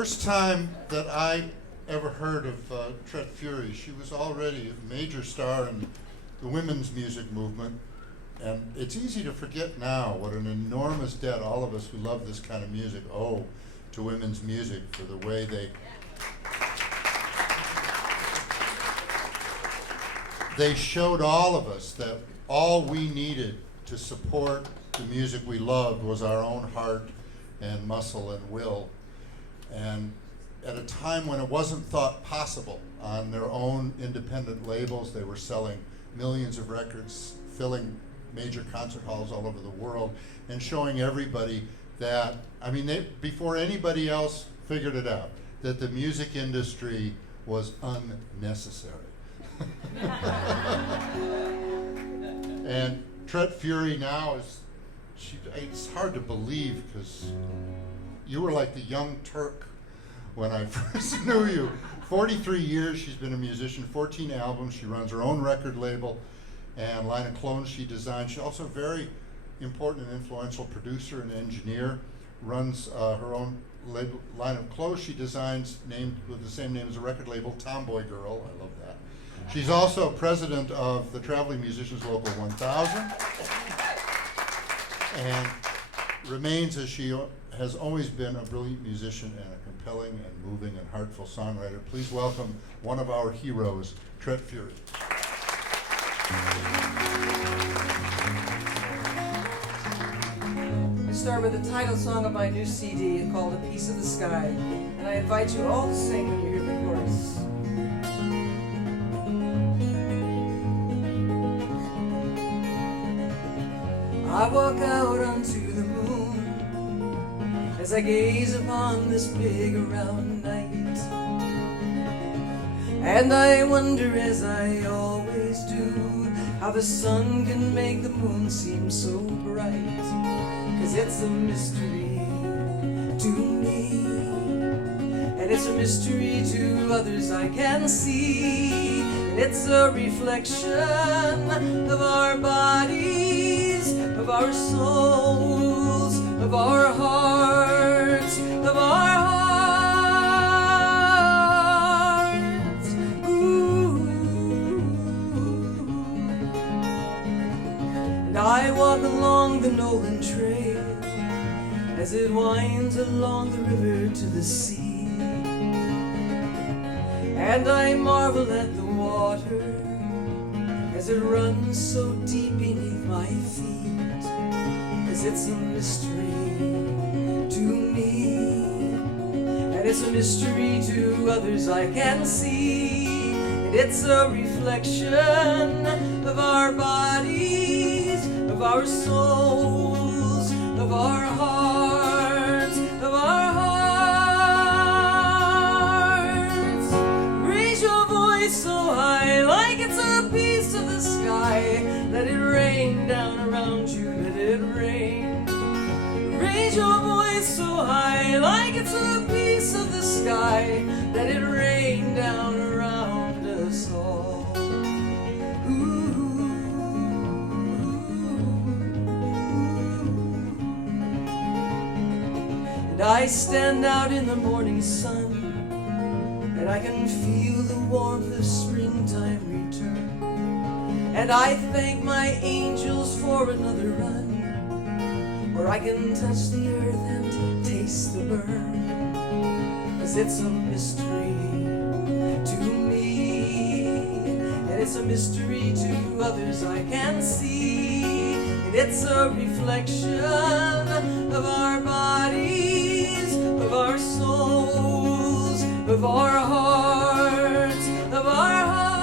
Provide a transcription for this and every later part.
first time that I ever heard of Tret Fure, she was already a major star in the women's music movement. And it's easy to forget now what an enormous debt all of us who love this kind of music owe to women's music for the way they showed all of us that all we needed to support the music we loved was our own heart and muscle and will. And at a time when it wasn't thought possible, on their own independent labels, they were selling millions of records, filling major concert halls all over the world, and showing everybody that, I mean, before anybody else figured it out, that the music industry was unnecessary. And Tret Fure now it's hard to believe, because you were like the young Turk when I first knew you. 43 years she's been a musician, 14 albums. She runs her own record label and line of clones she designed. She's also a very important and influential producer and engineer. Runs her own line of clothes she designs, named with the same name as a record label, Tomboy Girl. I love that. She's also president of the Traveling Musicians Local 1000, and remains, as she has always been, a brilliant musician and a compelling and moving and heartful songwriter. Please welcome one of our heroes, Tret Fure. We start with the title song of my new CD called A Piece of the Sky, and I invite you all to sing when you hear the chorus. I walk out onto the moon as I gaze upon this big round night, and I wonder, as I always do, how the sun can make the moon seem so bright. 'Cause it's a mystery to me, and it's a mystery to others I can see. And it's a reflection of our bodies, of our souls, of our hearts, of our hearts. Ooh. And I walk along the Nolan Trail as it winds along the river to the sea, and I marvel at the water as it runs so deep beneath my feet. 'Cause it's a mystery to me, and it's a mystery to others I can see. And it's a reflection of our bodies, of our souls, of our hearts, of our hearts. Raise your voice so high, like it's a piece of the sky. Let it rain down around you, let it rain. Raise your voice so high, like it's a piece of the sky. Let it rain down around us all. And I stand out in the morning sun, and I can feel the warmth of springtime return. And I thank my angels for another run, where I can touch the earth and taste the burn. 'Cause it's a mystery to me, and it's a mystery to others I can see. And it's a reflection of our bodies, of our souls, of our hearts, of our hearts.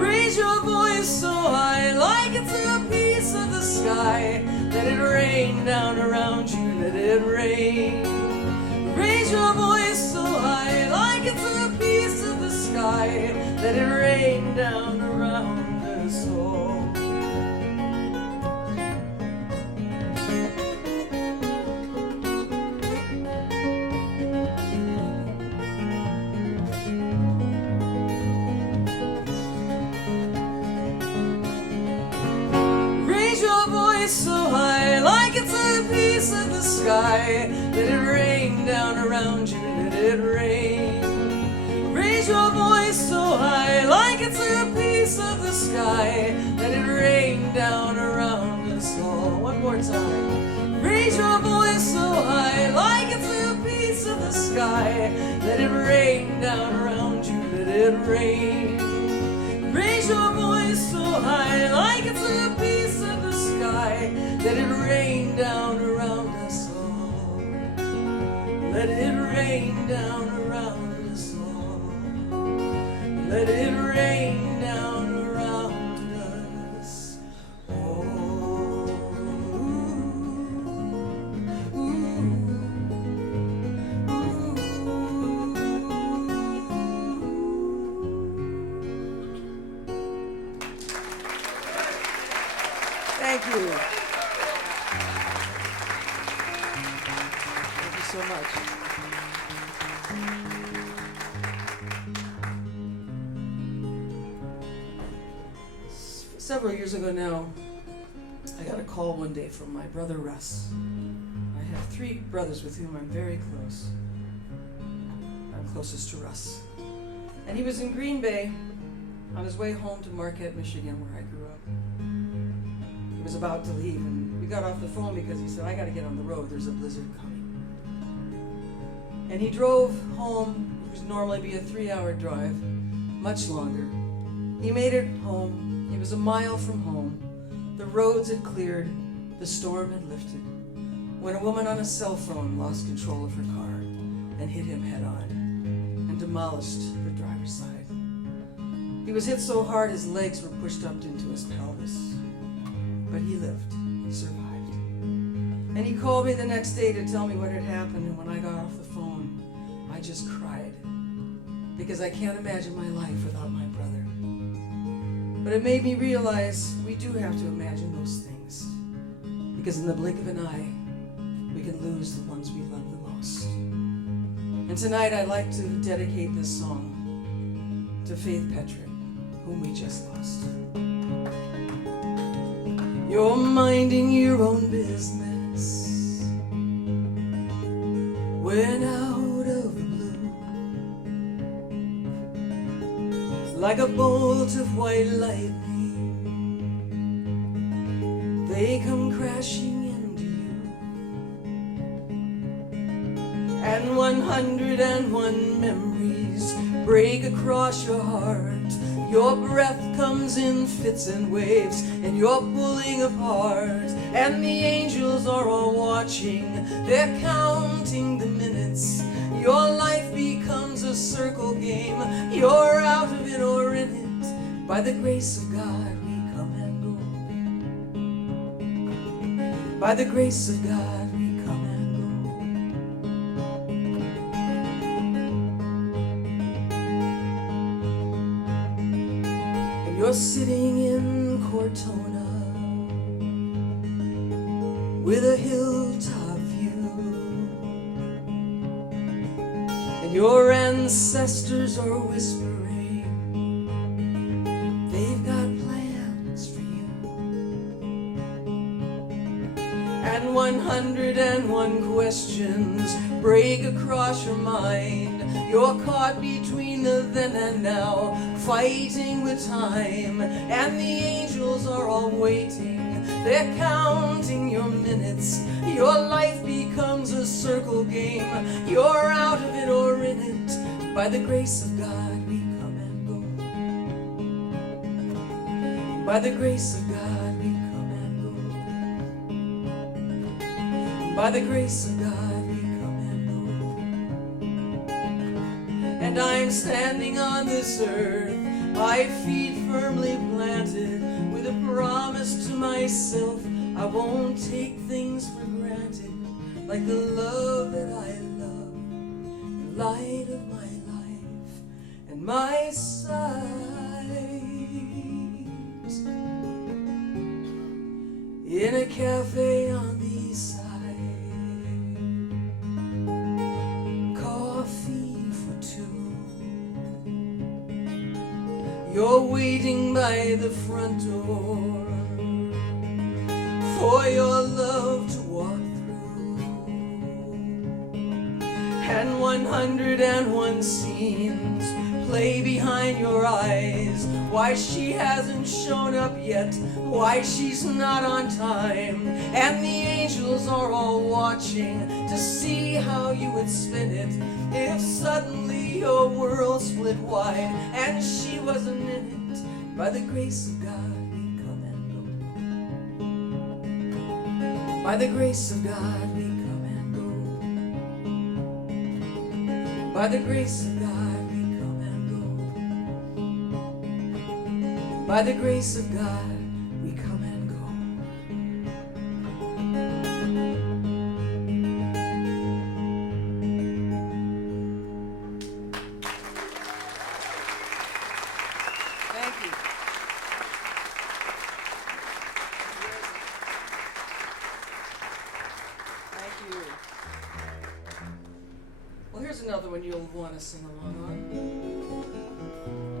Raise your voice so high, like it's a piece of the sky. Let it rain down around you, let it rain. Raise your voice so high, like it's a piece of the sky. Let it rain down around us all. So high, like it's a piece of the sky. sky. Let it rain down around you, let it rain. Raise your voice so high, like it's a piece of the sky. Let it rain down around us all. One more time. Raise your voice so high, like it's a piece of the sky. Let it rain down around you, let it rain. Raise your voice so high, like it's a piece of the sky. Let it rain down around us all. Let it rain down around us all. Let it rain down around us all. Thank you. Thank you so much. Several years ago now, I got a call one day from my brother Russ. I have 3 brothers with whom I'm very close. I'm closest to Russ. And he was in Green Bay on his way home to Marquette, Michigan, where I grew up. He was about to leave, and we got off the phone because he said, I got to get on the road. There's a blizzard coming. And he drove home, which would normally be a 3-hour drive, much longer. He made it home. He was a mile from home. The roads had cleared. The storm had lifted. When a woman on a cell phone lost control of her car and hit him head on and demolished the driver's side. He was hit so hard his legs were pushed up into his pelvis. But he lived. He survived. And he called me the next day to tell me what had happened, and when I got off the phone, I just cried. Because I can't imagine my life without my brother. But it made me realize we do have to imagine those things. Because in the blink of an eye, we can lose the ones we love the most. And tonight I'd like to dedicate this song to Faith Petrick, whom we just lost. You're minding your own business when out of the blue, like a bolt of white lightning, they come crashing into you, and 101 memories break across your heart. Your breath comes in fits and waves, and you're pulling apart. And the angels are all watching, they're counting the minutes. Your life becomes a circle game. You're out of it or in it. By the grace of God, we come and go. By the grace of God, we come and go. You're sitting in Cortona with a hilltop view, and your ancestors are whispering they've got plans for you, and 101 questions break across your mind. You're caught between the then and now, fighting with time, and the angels are all waiting. They're counting your minutes. Your life becomes a circle game. You're out of it or in it. By the grace of God, we come and go. By the grace of God, we come and go. By the grace of God, we come and go. And I'm standing on this earth, my feet firmly planted, with a promise to myself I won't take things for granted, like the love that I love, the light of my life and my sight. In a cafe on the east side, coffee for two. You're waiting by the front door for your love to walk through. and 101 scenes play behind your eyes. Why she hasn't shown up yet, why she's not on time, and the angels are all watching to see how you would spin it if suddenly your world split wide and she wasn't in it. By the grace of God we come and go. By the grace of God we come and go. By the grace of God we come and go. By the grace of God we come and go. Thank you. Thank you. Well, here's another one you'll want to sing along on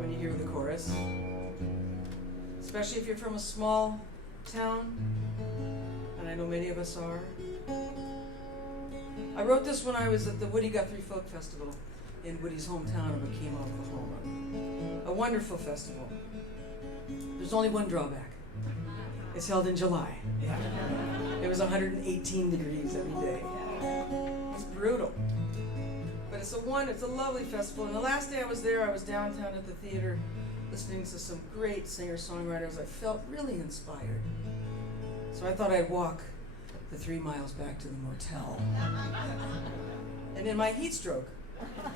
when you hear the chorus. Especially if you're from a small town, and I know many of us are. I wrote this when I was at the Woody Guthrie Folk Festival in Woody's hometown of Akima, Oklahoma. A wonderful festival. There's only one drawback. It's held in July. Yeah. It was 118 degrees every day. It's brutal. But it's a lovely festival. And the last day I was there, I was downtown at the theater listening to some great singer-songwriters. I felt really inspired. So I thought I'd walk the 3 miles back to the motel. And in my heat stroke,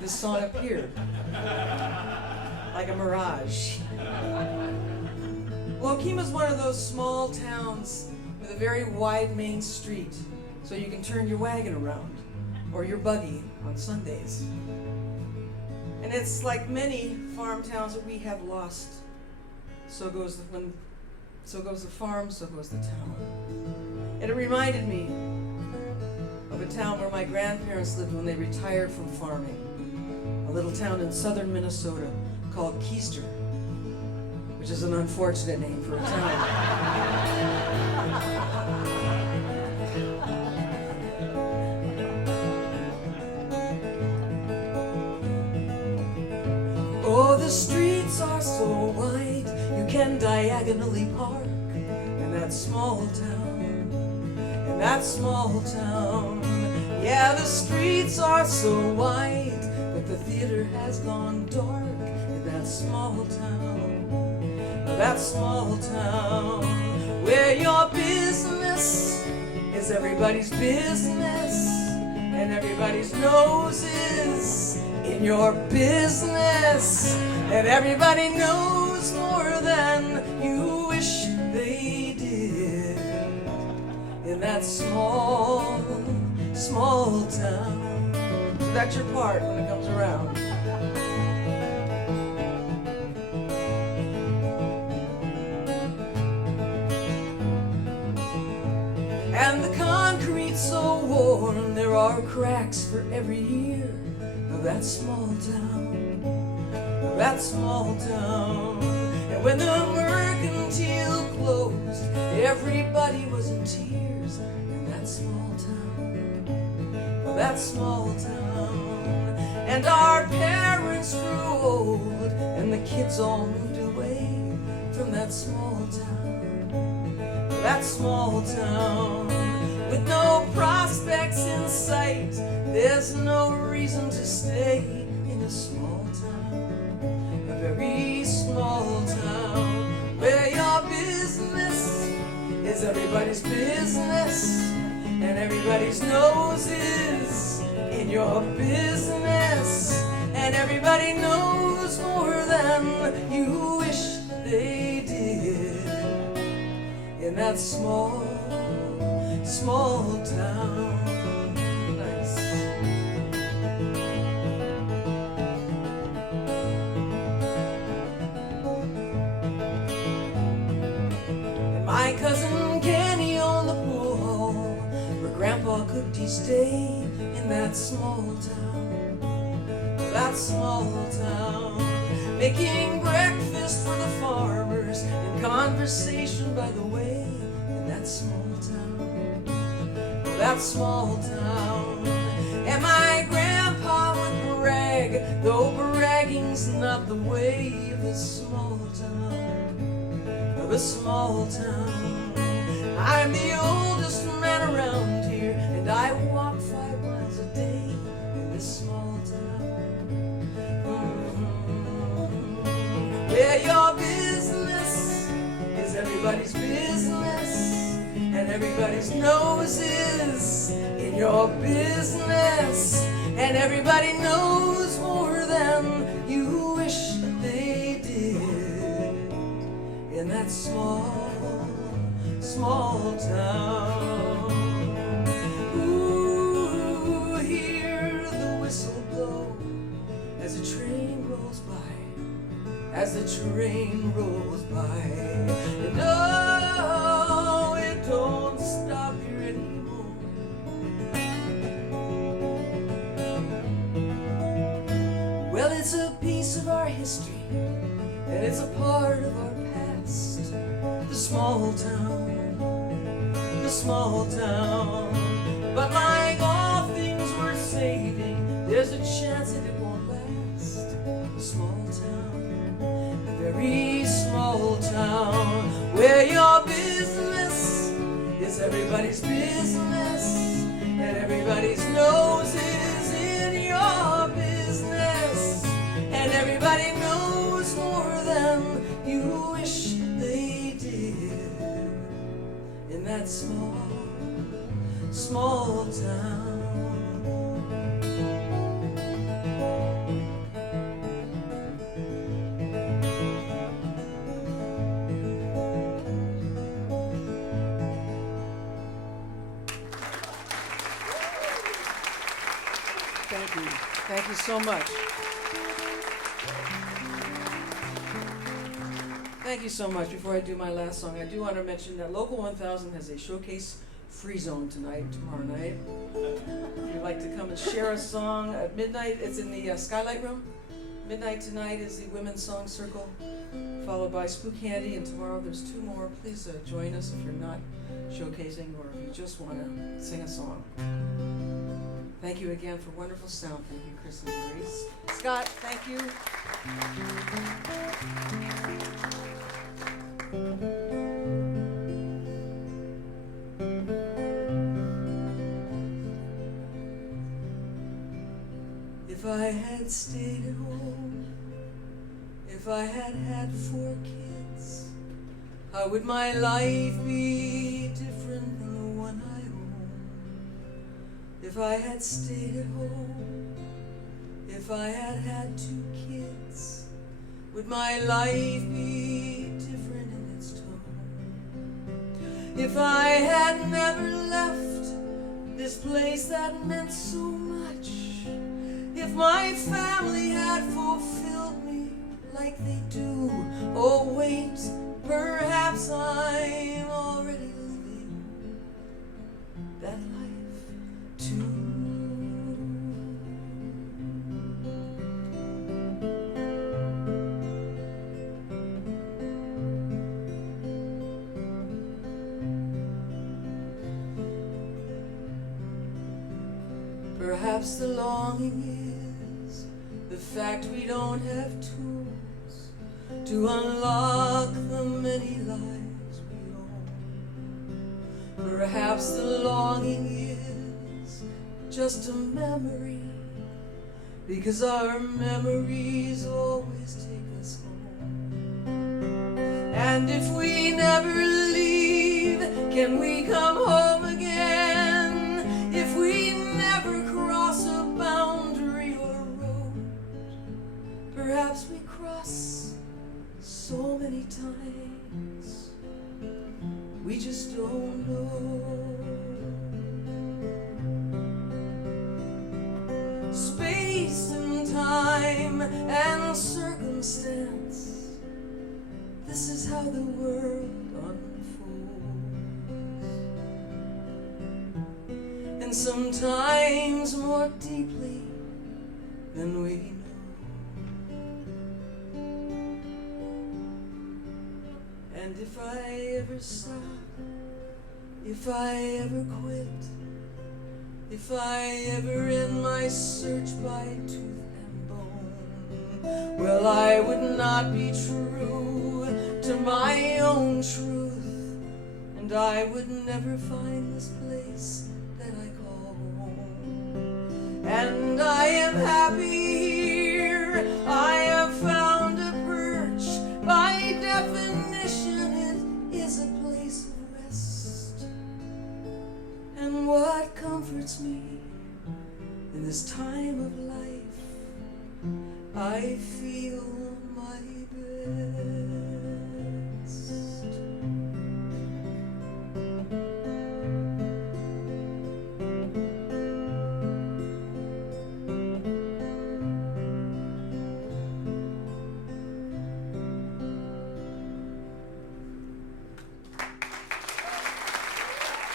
this song appeared like a mirage. Well, Okima's one of those small towns with a very wide main street, so you can turn your wagon around or your buggy on Sundays. And it's like many farm towns that we have lost. So goes the farm, so goes the town. And it reminded me of a town where my grandparents lived when they retired from farming. A little town in southern Minnesota called Keister, which is an unfortunate name for a town. Oh, the streets are so wide, you can diagonally park in that small town, in that small town. Yeah, the streets are so wide, but the theater has gone dark in that small town, that small town, where your business is everybody's business, and everybody's nose is in your business, and everybody knows more than you wish they did in that small, small town. So that's your part when it comes around. And the concrete's so worn, there are cracks for every year of that small town, of that small town. And when the mercantile closed, everybody was in tears in that small town, of that small town. And our parents grew old, and the kids all moved away from that small town, that small town, with no prospects in sight. There's no reason to stay in a small town, a very small town, where your business is everybody's business, and everybody's nose is in your business, and everybody knows more than you wish they did in that small, small town. Nice. And my cousin Kenny on the pool hall, where Grandpa cooked each day in that small town, that small town, making breakfast for the farmers and conversation by the way in that small town, that small town. And my grandpa bragging's not the way of a small town, of a small town. I'm the oldest man around here, and I walk 5 miles a day in this small town. Where your business is everybody's business, and everybody's nose is in your business, and everybody knows more than you wish that they did in that small, small town. Ooh, hear the whistle blow as the train rolls by, as the train rolls by, and oh, it don't stop here anymore. Well, it's a piece of our history, and it's a part of our past. The small town, the small town. But like all things worth saving, there's a chance that it won't last. The small town, a very small town, where your business is everybody's business, and everybody's nose is in your business, and everybody knows more than you wish they did in that small, small town. Thank you. Thank you so much. Thank you so much. Before I do my last song, I do want to mention that Local 1000 has a showcase free zone tonight, tomorrow night. If you'd like to come and share a song at midnight, it's in the Skylight Room. Midnight tonight is the Women's Song Circle, followed by Spook Candy, and tomorrow there's 2 more. Please join us if you're not showcasing or if you just want to sing a song. Thank you again for wonderful sound. Thank you, Chris and Maurice. Scott, thank you. If I had stayed at home, if I had had 4 kids, how would my life be different than the one I own? If I had stayed at home, if I had had 2 kids, would my life be different in its tone? If I had never left this place that meant so much, if my family had fulfilled me like they do, oh wait, perhaps I'm already living that life too. Perhaps the longing is the fact we don't have tools to unlock the many lives we own. Perhaps the longing is just a memory, because our memories always take us home. And if we never leave, can we come home again? If we never cross a boundary or road, perhaps we cross so many times we just don't know. Space and time and circumstance, this is how the world unfolds. And sometimes more deeply than we know. And if I ever stop, if I ever quit, if I ever end my search by tooth and bone, well, I would not be true to my own truth, and I would never find this place that I call home. And I am happy here, I have found a perch. By definition, it is a place of rest. And what comforts me in this time of life, I feel my best.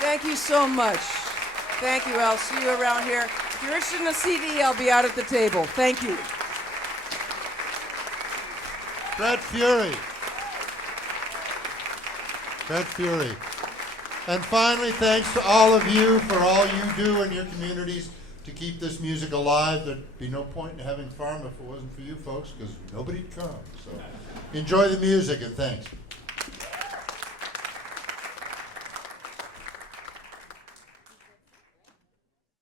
Thank you so much. Thank you. I'll see you around here. If you're interested in a CD, I'll be out at the table. Thank you. Tret Fure. Tret Fure. And finally, thanks to all of you for all you do in your communities to keep this music alive. There'd be no point in having Farm if it wasn't for you folks, because nobody'd come. So enjoy the music, and thanks.